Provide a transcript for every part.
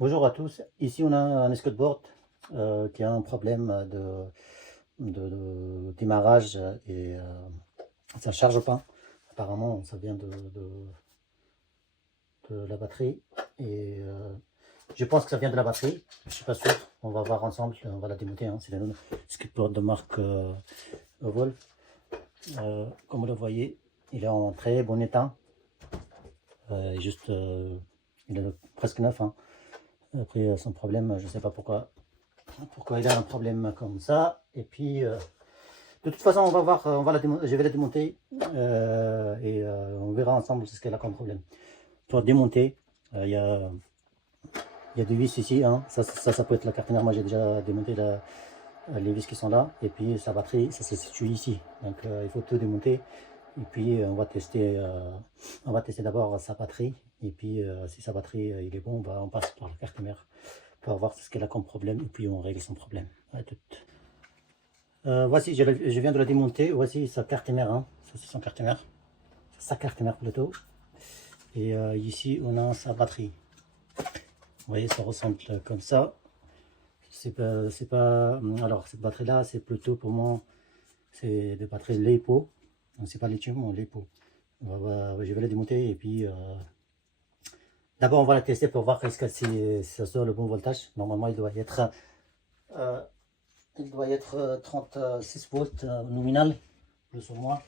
Bonjour à tous, ici on a un skateboard qui a un problème de démarrage et ça ne charge pas. Apparemment ça vient de la batterie et je pense que ça vient de la batterie, je suis pas sûr, on va voir ensemble, on va la démonter, hein. C'est le skateboard de marque Wolf. Comme vous le voyez, il est en très bon état, il est presque neuf, hein. Après son problème, je ne sais pas pourquoi il a un problème comme ça. Et puis, de toute façon, on va voir, je vais la démonter on verra ensemble ce qu'elle a comme problème. Pour démonter, il y a des vis ici, hein. Ça peut être la carte mère. Moi, j'ai déjà démonté les vis qui sont là. Et puis, sa batterie, ça se situe ici. Donc, il faut tout démonter. Et puis, on va tester d'abord sa batterie. Et puis, si sa batterie il est bon, on passe par la carte mère pour voir ce qu'elle a comme problème. Et puis, on règle son problème. À tout. Voici, je viens de la démonter. Voici sa carte mère, hein. Ça, c'est son carte mère. Sa carte mère plutôt. Et ici, on a sa batterie. Vous voyez, ça ressemble comme ça. Alors, cette batterie-là, c'est plutôt pour moi, c'est des batteries LiPo. Donc, c'est pas lithium, mais LiPo. Je vais la démonter et puis d'abord, on va la tester pour voir est-ce que ça sort le bon voltage. Normalement, il doit y être 36 volts nominal, plus ou moins.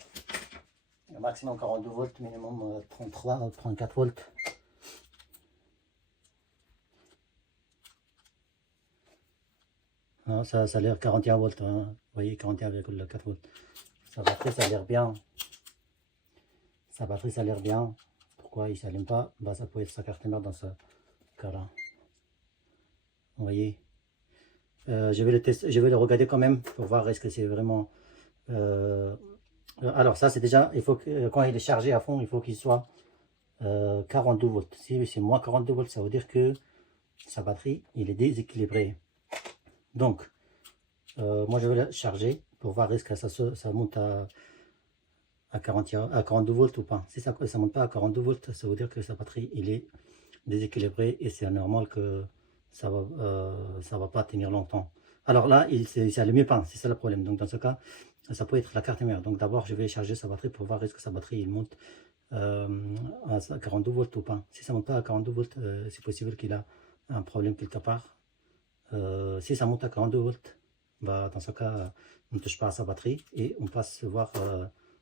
Le maximum 42 volts, minimum 33, 34 volts. Non, ça a l'air 41 volts, hein. Vous voyez, 41,4 volts. Sa batterie, ça a l'air bien. Sa batterie, ça a l'air bien. Pourquoi il ne s'allume pas? Bah, ça peut être sa carte mère dans ce cas-là. Vous voyez, je vais le tester, je vais le regarder quand même pour voir est-ce que c'est vraiment. Alors ça, c'est déjà, il faut que quand il est chargé à fond, il faut qu'il soit 42 volts. Si c'est moins 42 volts, ça veut dire que sa batterie, il est déséquilibré. Donc, moi je vais la charger pour voir est-ce que ça monte à 42 volts ou pas. Si ça ne monte pas à 42 volts, ça veut dire que sa batterie, il est déséquilibré et c'est normal que ça va pas tenir longtemps. Alors là, il ne s'allume pas, c'est ça le problème. Donc dans ce cas, ça peut être la carte mère. Donc d'abord, je vais charger sa batterie pour voir est-ce que sa batterie il monte à 42 volts ou pas. Si ça ne monte pas à 42 volts, c'est possible qu'il a un problème quelque part. Si ça monte à 42 volts, bah, dans ce cas, on ne touche pas à sa batterie et on passe voir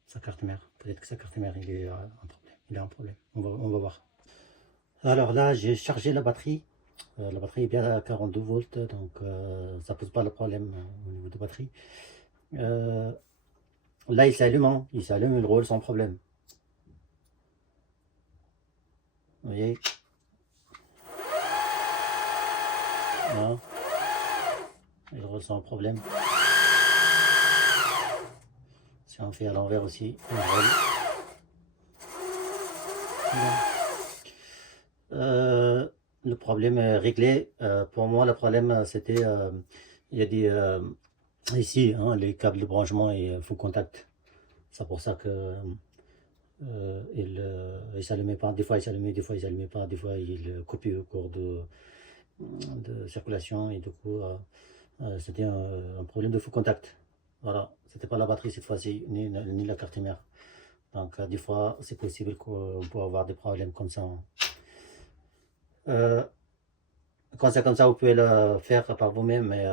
sa carte mère. Peut-être que sa carte mère, il est un problème. Il a un problème. On va voir. Alors là, j'ai chargé la batterie. La batterie est bien à 42 volts, donc ça ne pose pas le problème au niveau de batterie. Là, il s'allume, hein. Il s'allume, il roule sans problème. Vous voyez, là, il roule sans problème. Si on fait à l'envers aussi, il roule. Le problème est réglé. Pour moi, le problème, c'était, il y a des, ici, hein, les câbles de branchement et faux contact. C'est pour ça que il s'allumait pas. Des fois, il s'allumait, des fois, il s'allumait pas. Des fois, il coupait au cours de circulation. Et du coup, c'était un problème de faux contact. Voilà, c'était pas la batterie cette fois-ci, ni la carte mère. Donc, des fois, c'est possible qu'on peut avoir des problèmes comme ça. Quand c'est comme ça, vous pouvez le faire par vous-même, mais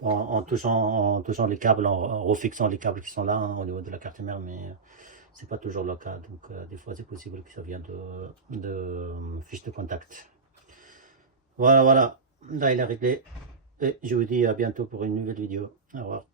en touchant les câbles, en refixant les câbles qui sont là, hein, au niveau de la carte mère, mais c'est pas toujours le cas. Donc, des fois, c'est possible que ça vienne de fiche de contact. Voilà, voilà. Là, il est réglé. Et je vous dis à bientôt pour une nouvelle vidéo. Au revoir.